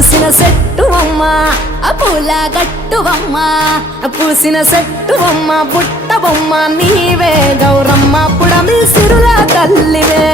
పూసిన చెట్టు బొమ్మ పూల గట్టు బొమ్మ పూసిన చెట్టు బొమ్మ పుట్ట బొమ్మ నీవే గౌరమ్మ పుడమి సిరుల తల్లివే